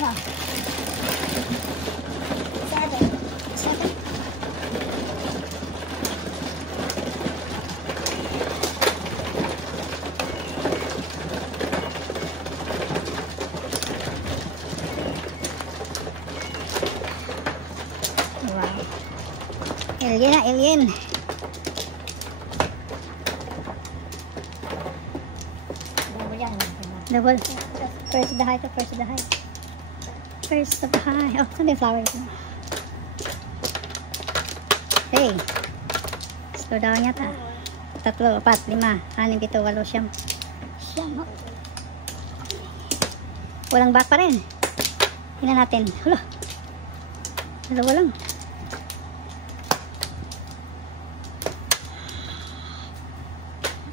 Ano? 7. Wow. Alien na, alien. Double. First the high to first the high. First of the high. Oh, saan yung flowers? Hey. Slow down yata. 3, 4, 5, 6, 6, 7, 8, 9. Siyam. Walang back pa rin. Tingnan natin. Hala. Dalawa lang.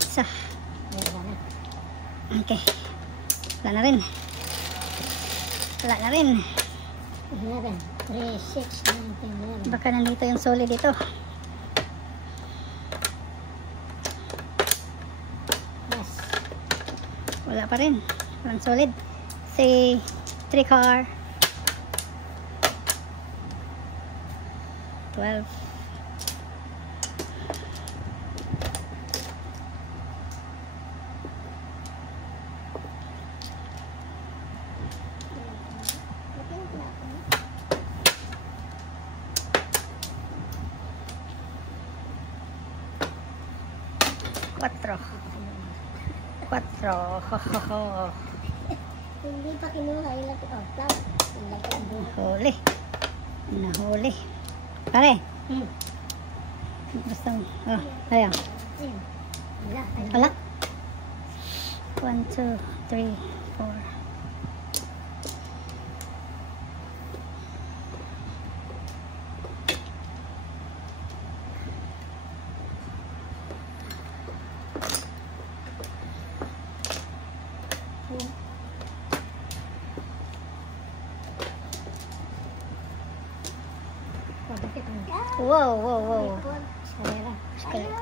Isa. Okay. Wala na rin. Wala na rin. 11, 3, 6, 9, 10, 11. Baka nandito yung solid dito. Yes. Wala pa rin. Walang solid. Say, 3 car. 12. Quattro. Hindi pa kinuha ilang plus. Nahuli. Nahuli. Pare. Basta. Oh, ayan. Wala. 1, 2, 3, 4. Wow, wow, wow. Eskalera. Eskalera.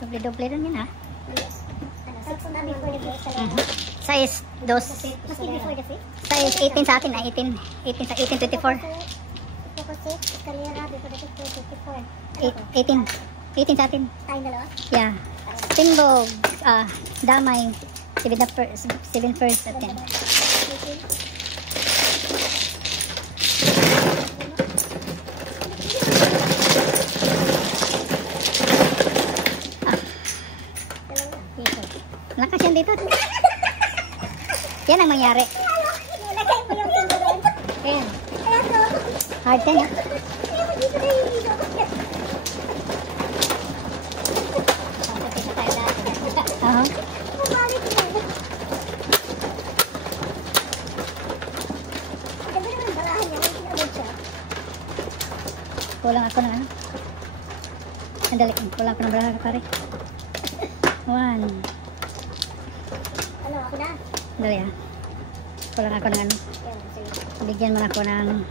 Doble-doble rin yun, ha? Size 2. Size 18 sa atin, 18. 18 sa 18, 24. 18. 18 sa atin. Yeah. Tingbog. Damay. 7 first at 10. Lakas yan dito. Yan ang mangyari. Ayan. Hard yan, ha? Kulang ako ng ano. Sandali. Kulang ako ng baraha, pare. 1. Ano, ako na? Sandali, ha. Kulang ako ng ano. Bigyan mo na ako ng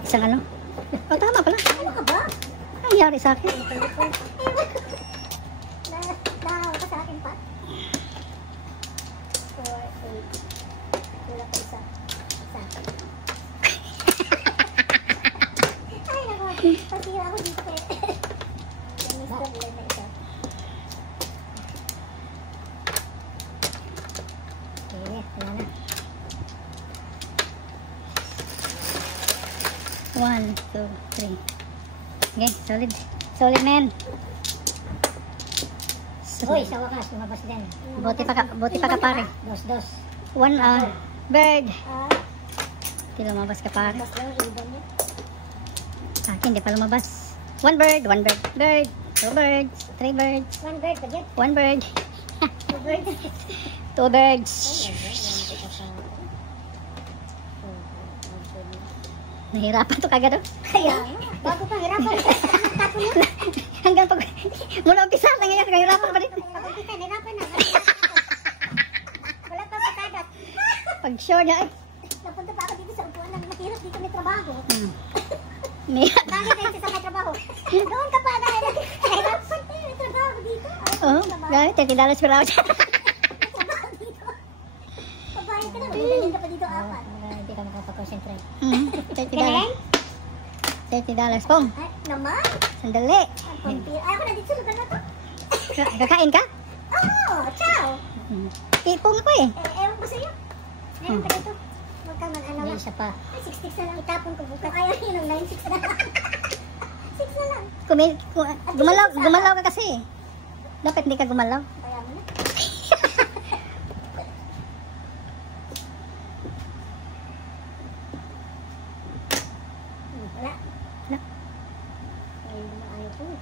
isang ano. Oh, tama pala. Ano ka ba? Ang nangyari sa akin. Nahawa ka sa akin pa? 4, 8. Kulang pa isa. Ay, naku. Pasira ako dito kaya. Mr. Bulan na isa. Okay, wala na. 1, 2, 3. Okay, solid. Solid, man. Uy, sa wakas, lumabas din. Buti pa ka pare. Dos. 1, bird. Hindi lumabas ka pare. Lumabas lang, ibon niya. Sa akin, hindi pa lumabas. 1 bird, 1 bird. Bird. 2 birds. 3 birds. 1 bird, pagyan. 1 bird. 2 birds. 2 birds. Nahirapan to kagad, oh. Kaya, bago pa hirapan. Hanggang pag mula umpisa, nangyayari kahirapan pa rin. Kapag kita, hirapan na. Wala pa patadat. Pag sure na, Napunta pa ako dito sa upuan ng mahirap dito may trabaho. May Bakit dahil sa may trabaho? Doon ka pa dahil nahirapan. $30 per hour. Pabayad ka na, bumili ka pa dito Oo, 4. hindi ka makapag-concentrate. Ganun? $30 pong. Ay, naman. Sandali. Ang pampira. Ay, ako na dito sa lugar na to. Kakain ka? Oo, ciao. Ipong ako eh. Ewan ko sa'yo. Ngayon ka dito. Huwag kang mag-ano May lang. isa pa. Ay, 6 na lang. Itapon ko bukas. Ayaw yun ng 9-6 na lang. 6 na lang. Gumalaw ka kasi. Dapat hindi ka gumalaw. Kaya mo na. Wala. Wala. Ayaw mo, ayaw ko eh.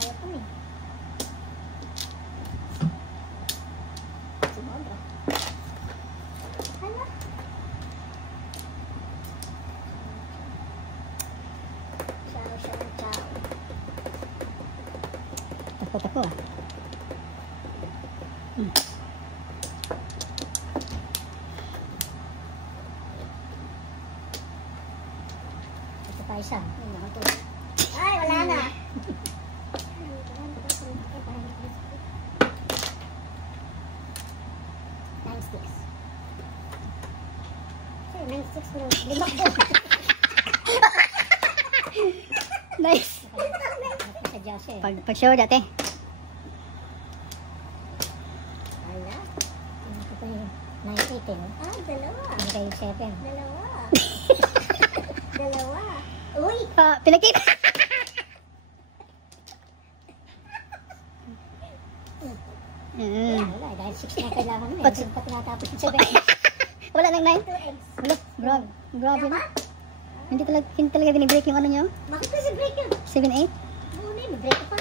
Ayaw ko eh. Sumobra. Hala. Ciao, ciao, ciao. Takot ako ah. Ito pa isa. Ay, wala na. 9-6. Sir, 9-6 ko lang. Lima ko. Nice. Sadya siya eh. Pag show dati. Ala. Hindi ko pa yung 9-8 eh. Ah, dalawa. Hindi kayo 7. Dalawa. Dalawa. Uy! Pinakita. Wala, dahil 6 na kailangan mo eh. What's- Hindi pa tinatapos yung 7. Wala nang 9? 2 eggs. Wala. Grabe na. Hindi talaga binibreak yung ano nyo? Bakit kasi break yun? 7-8? Oo na yun, break pa.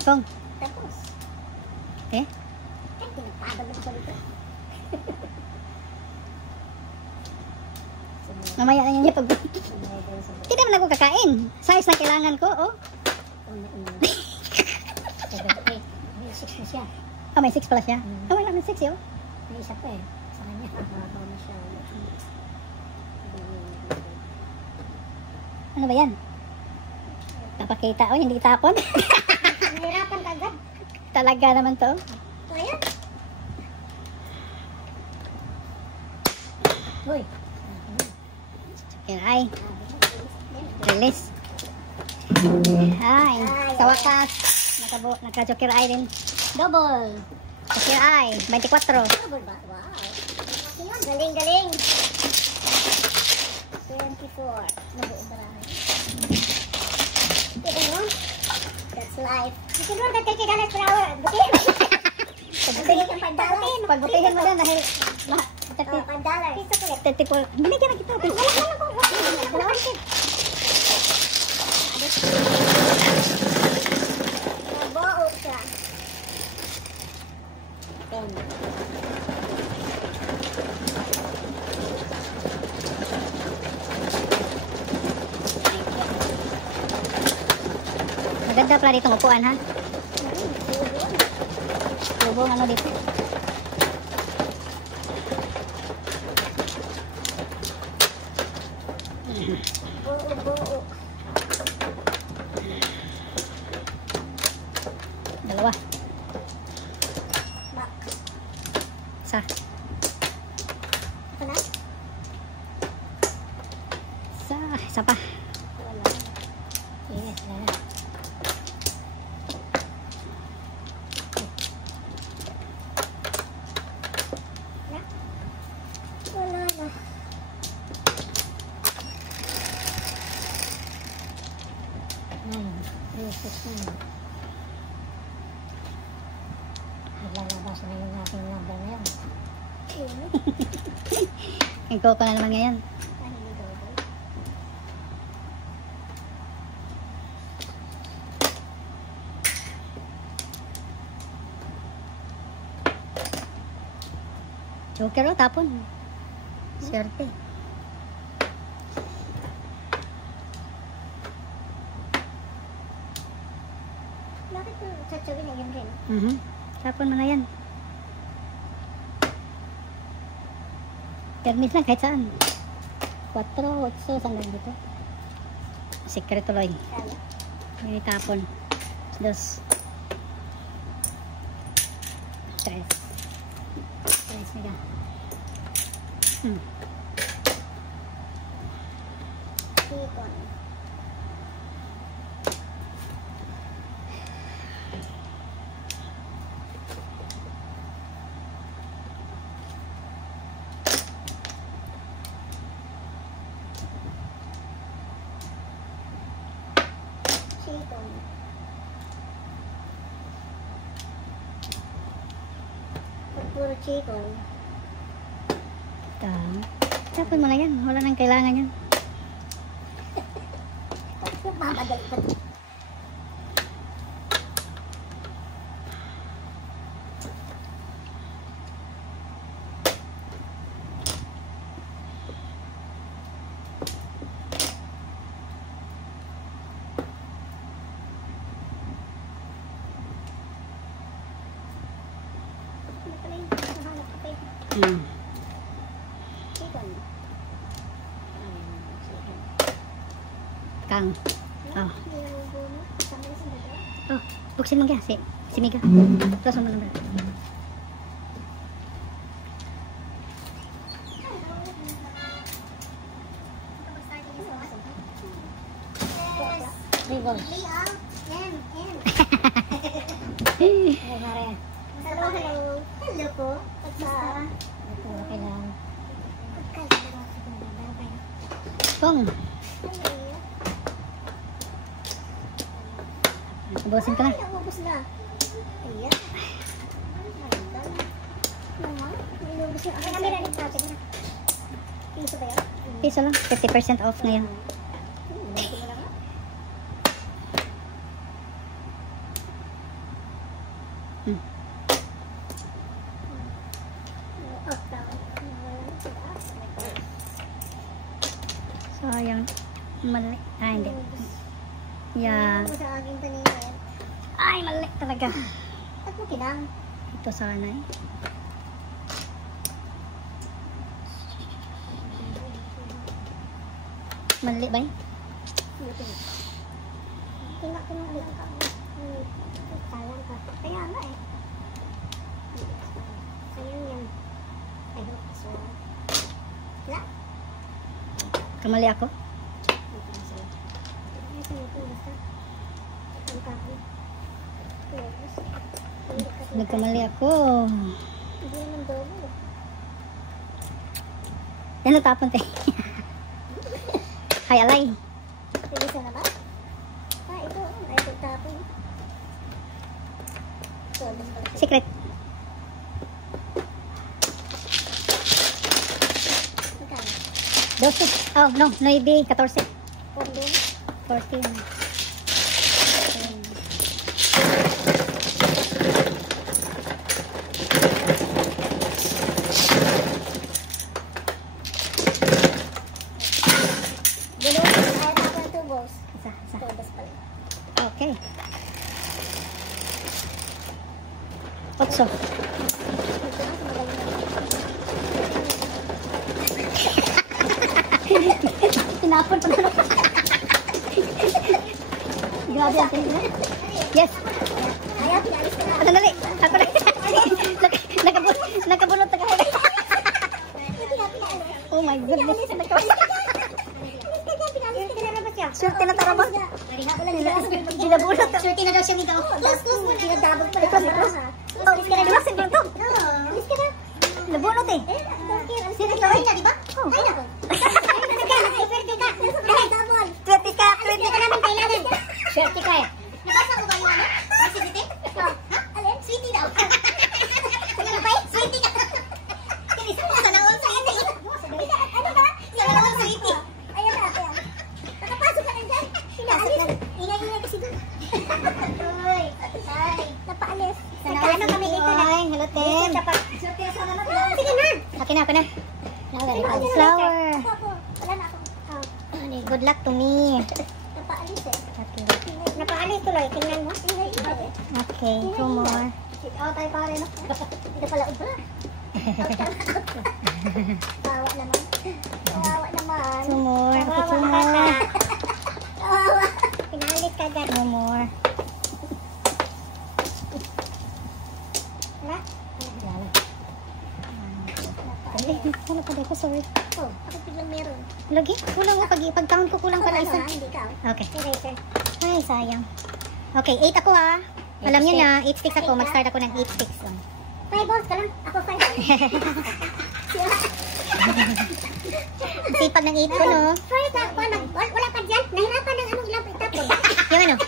Kong. Tapos. Eh? Ay, tinagpagal na ko sa dito. Mamaya na niya pag... Hindi naman ako kakain. Size na kailangan ko, oh. 7, 8. May 6 na siya. Ah, may 6 pala siya. Ah, wala may 6 yun. May isa pa eh. Sa kanya. Mababaw na siya. Ano ba yan? Napakita. Oh, hindi tapon. Nahirapan ka agad. Talaga naman to. So, ayan. Uy. Ay. Release. Ay. Sa wakas. Naka-joker eye din. Double. Joker eye. 24. Double ba? Wow. Galing, galing. 24. Nabuo marami. Kita mo? That's life. You can work at $30 per hour. Butihin. Butihin yung $5. Pagbutihin mo din dahil... $5. Piso ko yan. 34. Binigyan na kita. Wala ko. Nabuo siya. 10. Maganda pala dito upuan, ha? Lubong ano dito. Buo. Dalawa. Back. Isa. Ito na? Isa pa. Wala. Yes, wala na. Wala na. Naglalabas na yung aking number na yan. Ayun. Ikaw ko na naman ngayon. Ano yung double? Joker o tapon. Swerte. Bakit yung sasabihin na yun rin? Tapon mo na yan. Permis lang kahit saan. 4, 8, saan lang dito. Secret tuloy. Kaya. May tapon. 2. Tres. Tres mega. Chicken. Chicken. Puro chicken. Tapon mo na yan. Wala nang kailangan yan. Mamadali pa. Chicken. Kang. Oh. Sama sa baga. Oh. Buksin mo kaya si Miga. Tapos mo naman. Ribbon. Hello, hello. Hello po. Okay lang. Pong. Ubusin ka na. Ay, naubos na. Ayan. Naman. Naubos na. Ang camera rin natin. Piso ba yan? Piso lang. 50% off ngayon. Sayang. Mali. Ah, hindi. Yeah. Sa aking paningin. Ay, mali talaga. At mo kinang. Ito sana eh. Mali ba yun? Tingnan ko ulit ka. Sayang ka. Kaya nga eh. Sayang yan. I hope so. Wala? Kamali ako? Nagkamali ako. Hindi naman dobo. Yan natapon tayo. Hay alay. Pilisa na ba? Ah, ito. Ay, ito tapon. Secret. Magkano? 12. Oh, no. 9, 14. Kondom. 14. Dalawa. Ay, tapon 2 balls. Isa. 2 balls pala. Okay. 8. Tinapon pa na. Grabe ang tingin. Yes. Ayaw, pinalis ka na. Dali. Ako na. Nakabunot na kahit. Oh my goodness. Swerte na tara ba? Sinabunot. Swerte na daw siya nito. Close mo na. Sinadabog pala. Close. Oh, close na ito. Alis ka na. Nabunot eh. Sino ito? Ay na, di ba? Ay na. Swerte ka. Swerte ka. Swerte ka namin kailangan. Swerte ka eh. Nabasa mo ba yung ano? Acidity? Ha? Alin? Sweetie daw. Ano ba? Sweetie ka. Kinisa mo sa naon sweetie. Ano ka? Sa naon sweetie. Ayan na, ayan. Nakapasok ka na dyan. Pinaalis. Ingay-ingay kasi doon. Uy. Ay. Napaalis. Nagkaano kami dito na. Ay, hello, Ten. Swerte ka sa naman. Sige na. Akin na. Flower. Wala na ako. Good luck to me. Napaalis eh. Okay. Napaalis tuloy. Tingnan mo. Okay, 2 more. Oh, tayo pare no? Ito pala ubra. Kawa naman. Kawa naman. 2 more. Okay, 2 Kawawa more. ka. Kawawa. Pinalit ka dyan. 2 more. Wala? Wala pa ko, sorry. Oh, ako biglang meron. Lagi? Kulang mo. Pag-count ko, kulang pala isa. Hindi ka. Okay. Eraser. Ay, sayang. Okay, 8 ako ha. Alam niyo na, 8 sticks ako. Mag-start ako ng 8 sticks lang. 5 balls ka lang. Ako 5. Sipag ng 8 ko, no? Sorry ka. Wala pa dyan. Nahirapan ng anong ilang itapon. Yung ano?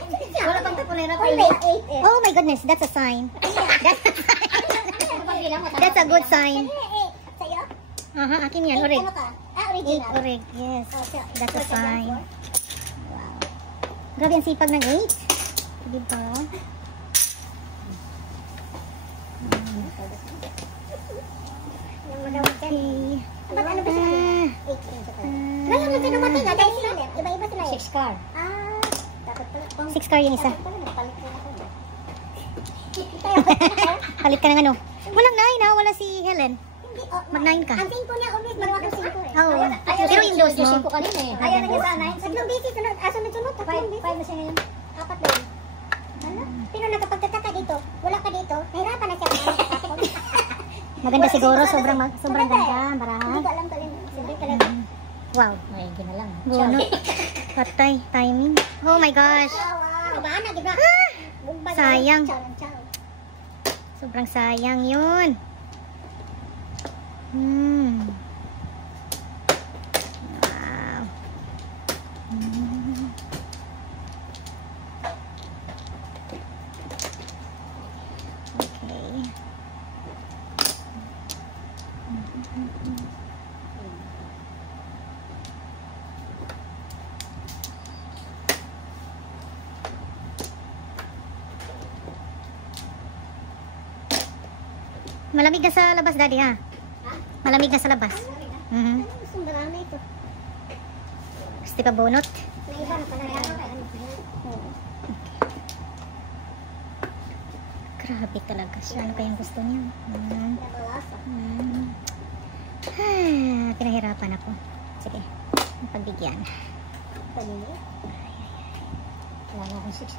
Wala pang tapon. Nahirapan. 8 eh. Oh my goodness, that's a sign. That's a sign. That's a good sign. Sa'yo? Aha, akin yan, orig. Ano ka? 8 Original. orig, yes. Oh, so, That's a four ka dyan, sign. four? Wow. Grabe ang sipag ng 8. Diba? Yung magawag dyan. Okay. Ba't ano ba siya? 8 yung sa pala. Ngayon lang ka dumating ah, dahil sila. Iba-iba sila eh. 6 car. Dapat pala. 6 car yung isa. Dapat pala, nagpalit na ako. Palit ka ng ano. Walang 9 ha, wala si Helen. Hindi, oh, Mag-9 ka. Ang 5 niya, always marunong 5 eh. Oo. Ayaw Pero na yung dose mo. Ayaw na niya sa 9. Tatlong beses, sunod-sunod. Tatlong beses. 5 na siya ngayon. 4 na yun. Ano? Pero nakapagtataka dito, wala ka dito, nahirapan na siya. Maganda siguro, sobrang ganda. Barahan. Hindi ko alam ko rin. Sabi talaga. Wow. Ay, ginalang. Bunot. Patay. Timing. Oh my gosh. Wow. Kabaan na, di ba? Sayang. Chow ng chow. Sobrang sayang yun. Wow. Okay. Malamig na sa labas, Daddy, ha? Malamig na sa labas. Ano gustong barama ito? Gusto pa bunot? May iba na pala. Grabe talaga siya. Ano kayang gusto niya? Nabalasa. Pinahirapan ako. Sige, pagbigyan. Panili. Wala na akong 6.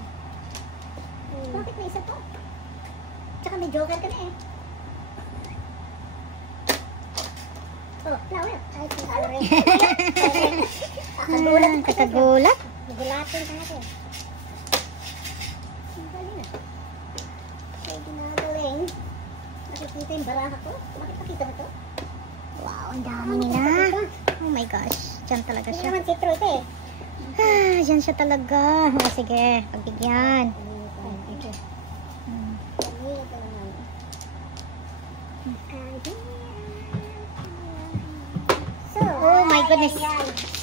Bakit may isa pa? Tsaka may joker ka na eh. Oh, flower. Ay, flower eh. Kakagulat. Gulatin ka natin. Ang galing ah. Pwede na gawin. Nakikita yung baraha ko. Makikita mo to? Wow, ang dami nila. Oh my gosh. Diyan talaga Hindi siya. naman citro ito eh. Diyan siya talaga. Sige, pagbigyan. Oh my goodness.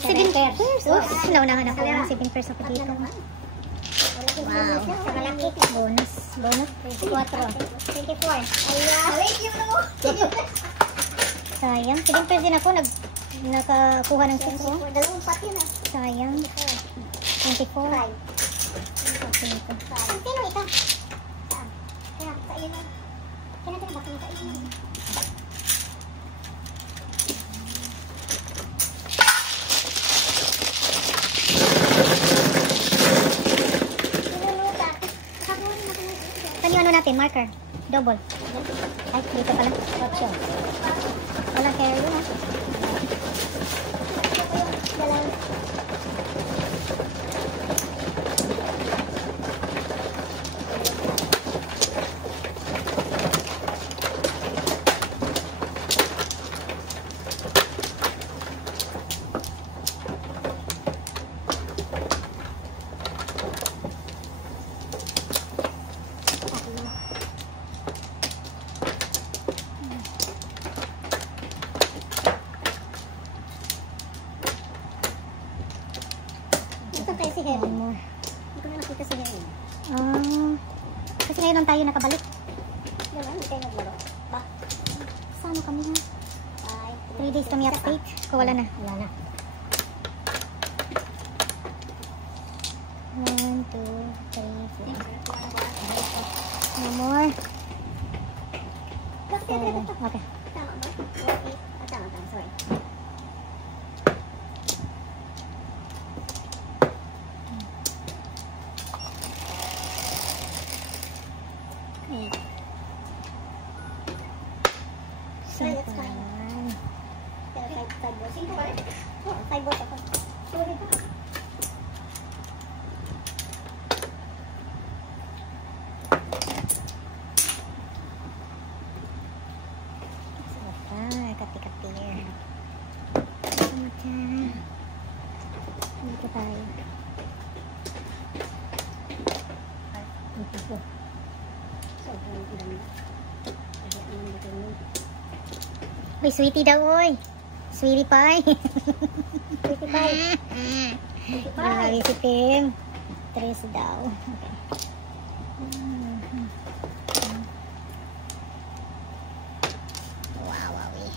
7 pairs. Oh, naunahan ako. 7 pairs ako dito. Wow. Sa malaki. Bonus. Bonus. 24. 24. Wait, yung ano mo? Sayang. 7 pairs din ako. Nakakuha ng 6. Oh. Dalawang pat yun ah. Sayang. 24. 5. Okay. Sino ito? Saan? Kaya, sa iyo na. Kaya natin ba? Sa iyo na. Saan yung ano natin? Marker. Double. Ay, dito pala. 8. Walang hair yun ha. Ito kay si Helen. One more. Hindi ko na nakita si Helen. Kasi ngayon lang tayo nakabalik. Diba? Hindi tayo naglaro. Ba? Sama kami ha. 3 days kami upstate. Ko wala na. Wala na. 1, 2, 3, 4. No more. Bakit? Okay. Tama ba? Okay. Tama, sorry. So, Right, that's fine. Oh. Sobrang dami. Kaya naman dito mo. Uy, sweetie daw, uy. Sweetie pie. Sweetie pie. Sweetie pie. Grabe si Tim. 3 daw. Okay. Wow, wow, eh.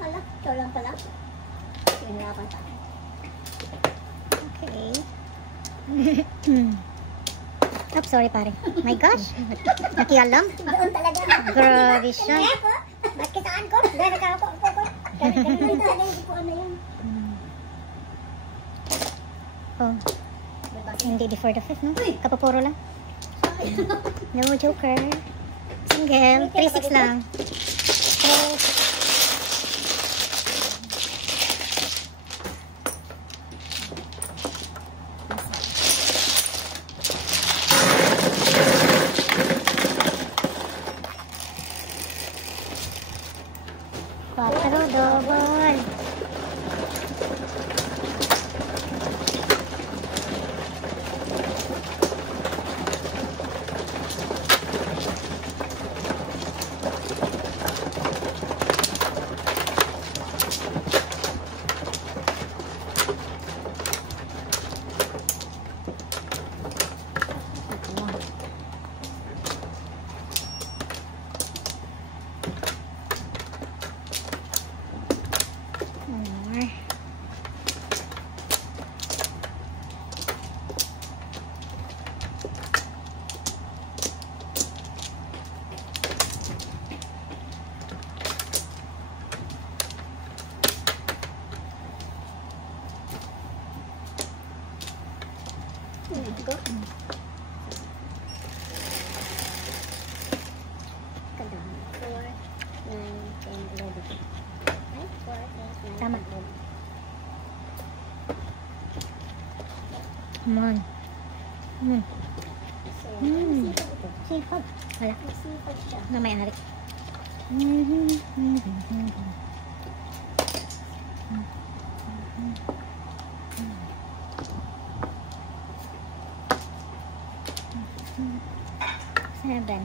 Hala, ikaw lang pala. Pinirapan pa. Okay. Oh, sorry pare. My gosh. Nakialam. Doon talaga. Grabe siya. Ako? Ba't kitaan ko? Dahil ako. Ganun talaga yung upuan na yun. Oh. Hindi di for the fifth, no? Kapapuro lang. No joker. Single. 3-6 lang. Quattro double. One more. Go. Tama. Come on. Sipag. Wala. Sipag siya. Na may ari. Seven.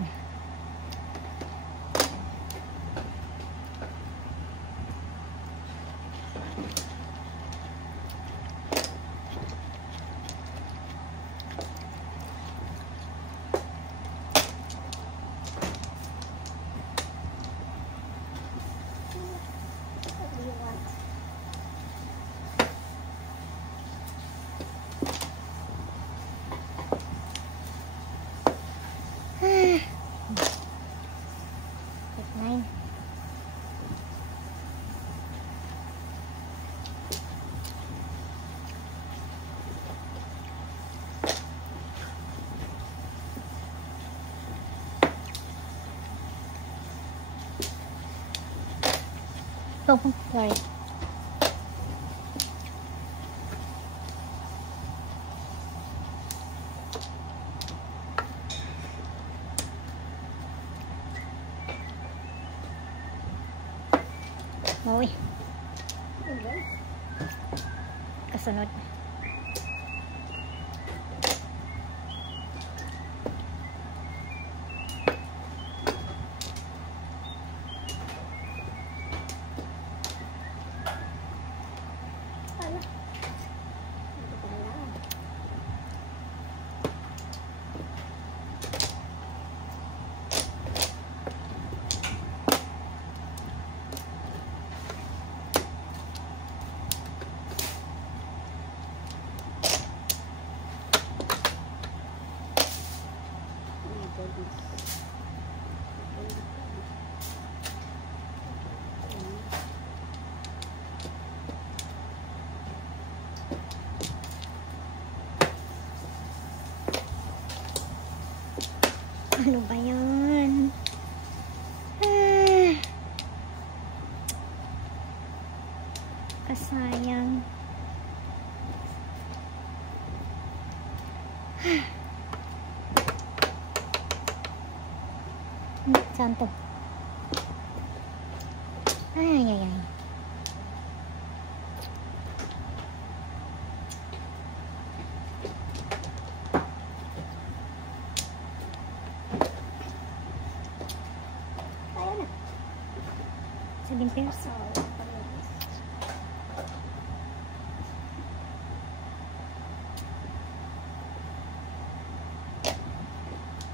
What do you want? Take 9. Oh, sorry. Uy, kasunod. Hala. Ito pala. Oh my goodness. Ano ba yan? Ah. Kasayang. Saan to? Ay, ay, ay. Tayo na. 7 pairs.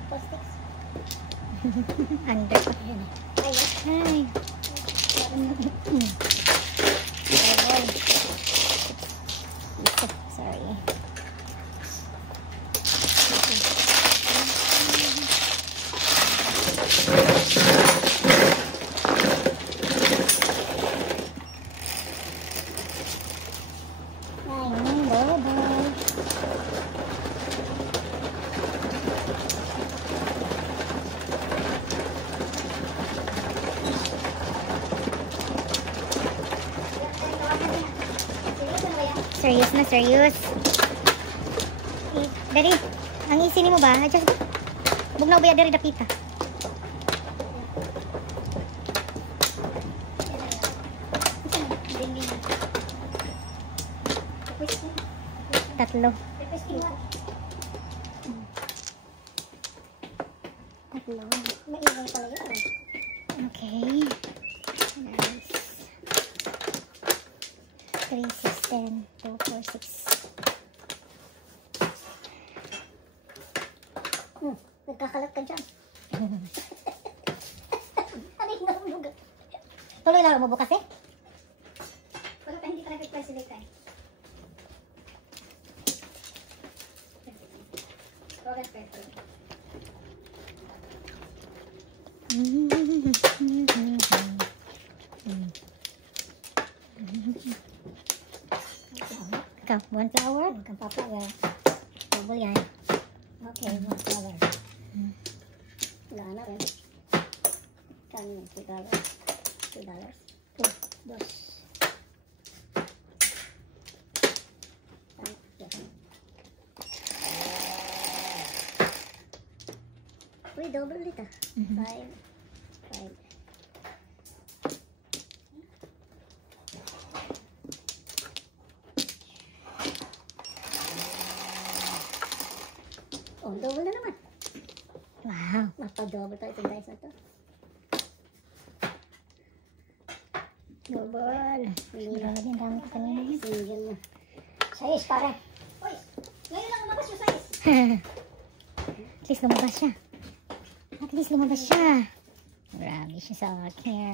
Post-its. Under pa. Ayun. Ayun. Ay. Sorry. Serious na, serious. Eh, Dari, ang isi ni mo ba? Adjust. Bugnaw ba dari dapita? Tatlo. Tatlo. Maingay pala yun. Okay. Nice. 3, 6, 10, 2, 4, 6. Nagkakalat ka dyan. Ano yung nahulugan? Tuloy lang mo bukas eh. Wala pa hindi ka nag-president eh. Progress paper. Ikaw, 1 flower. Ang papaya. Double yan. Okay, $1. Wala na rin. Kano yun? $2? $2? Dos. Uy, double dito. 5. 5. Oh, double na naman. Wow. Mapa-double tayo itong dice na to. Double. Grabe, ang dami ko kanina. Single na. Size, pare. Uy, ngayon lang lumabas yung size. At least lumabas siya. At least lumabas siya. Grabe siya sa akin.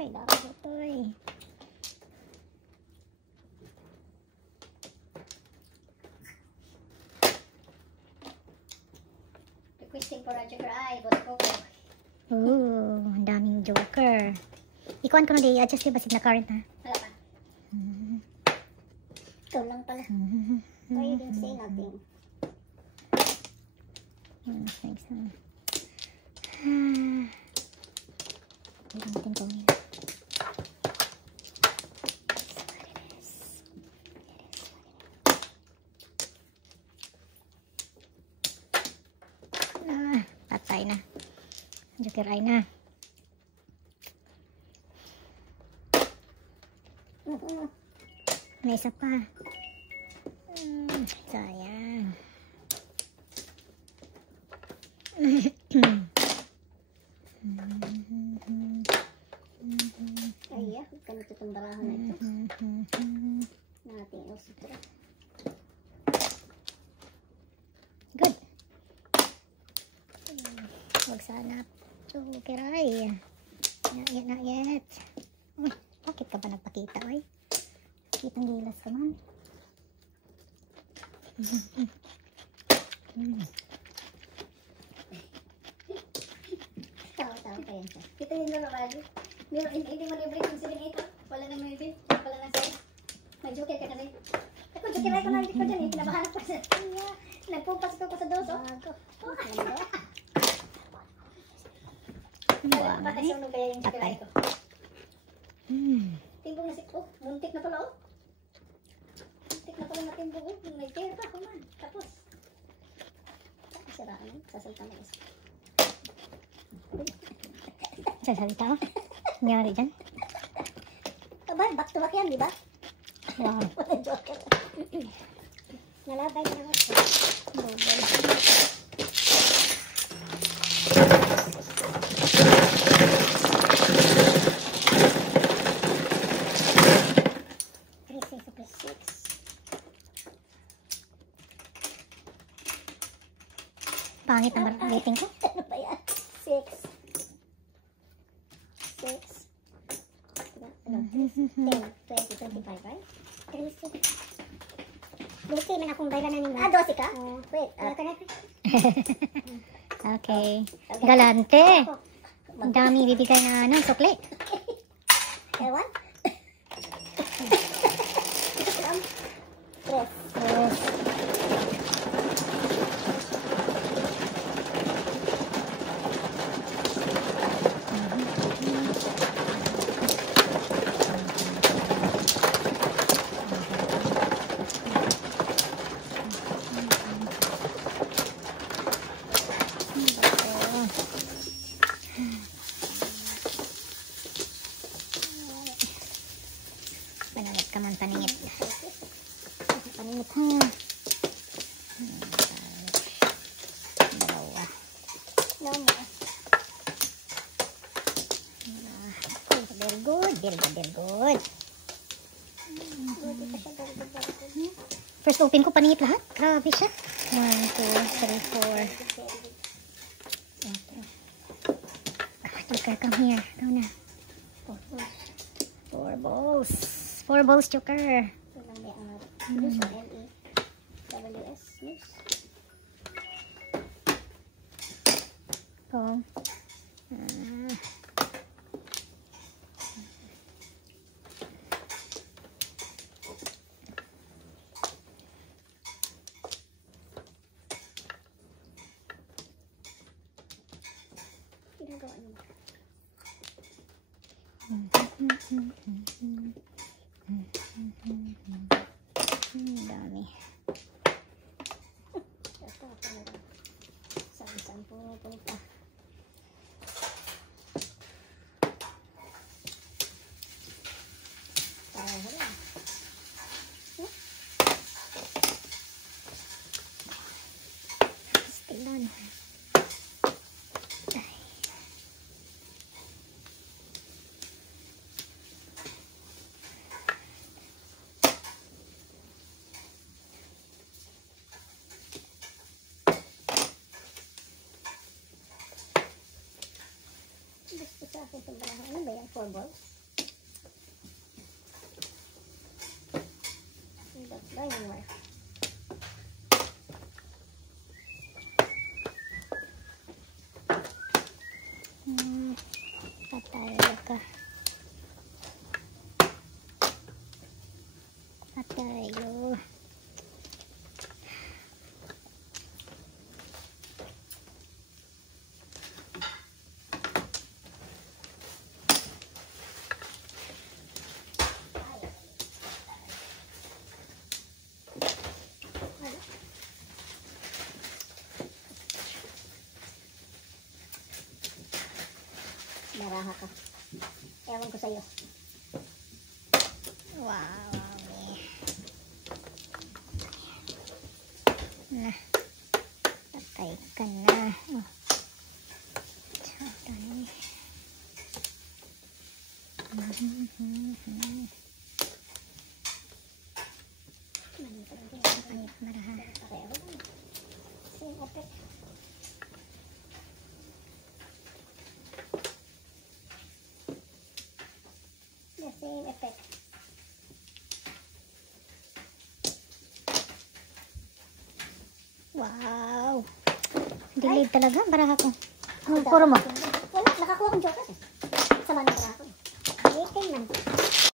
Kailangan ito eh. Requesting for a joker eye, but okay. Ooh, ang daming joker. Ikuan ko na di, adjust yung basit na current ha. Wala pa. Ikaw lang pala. Why you didn't say nothing? Thanks. Wait natin gawin. Patay na. Joker eye na. May isa pa. Sayang. Ay, ganito itong barahan na ito. Natin also ito. Good. Huwag sana. Joker eye. Not yet. Uy, bakit ka ba nagpakita, oy? Kitang gilas ka man. Tawa-tawa pa yan siya. Kita yung naman. Hindi mo libre kung sila ito. Wala na may bin. Wala na sa'yo. May joker ka na rin. Ako, joker ay ko na ko dyan eh. Kinabahan ako sa kanya. Nagpupas ko sa doso. Patay sa unog kaya yung joker ay ko. Timbong na si... Oh, muntik na pala oh. Muntik na pala na timbong oh. Nag-tear pa ako man. Tapos. Siraan. Sasalta na isa. Sasalita ko. Nangyari dyan. Kabal, back to back yan, di ba? Wow. Wala joker. Nalabay na naman. Pangit ang rating ko. Ano ba yan? 6. 6. Ano? 10, 20, 25, right? 36. 12 man akong bayran na nila. 12 ka? Wait. Okay. Galante. Ang dami bibigay na ano, sukli. Ewan? 3. Yes. Panangit ka man, paningit. Paningit ha. Dalawa. No more. Very good. Very good. Very good. First open ko, paningit lahat. Grabe siya. 1, 2, 3, 4. Joker, come here. Come na. 4 balls. 4 balls, Joker. Oh. Ginagawa niyo ba? Dami. Ito ako na lang. Saan pupunta. Wala. Tingnan. Gusto sa akin sa bahay. Ano ba yan? 4 balls? Diamond wire. Patay ka. Patay yo. Naraha ka. Ewan ko sa'yo. Wow. Na. Patay ka na. Oh. Patay. Ayok maraha. Pareho lang. Same effect. The same effect. Wow. Delayed talaga. Baraha ko. Puro mo. Wala, nakakuha akong joker eh. Sama na para ako. Waiting man.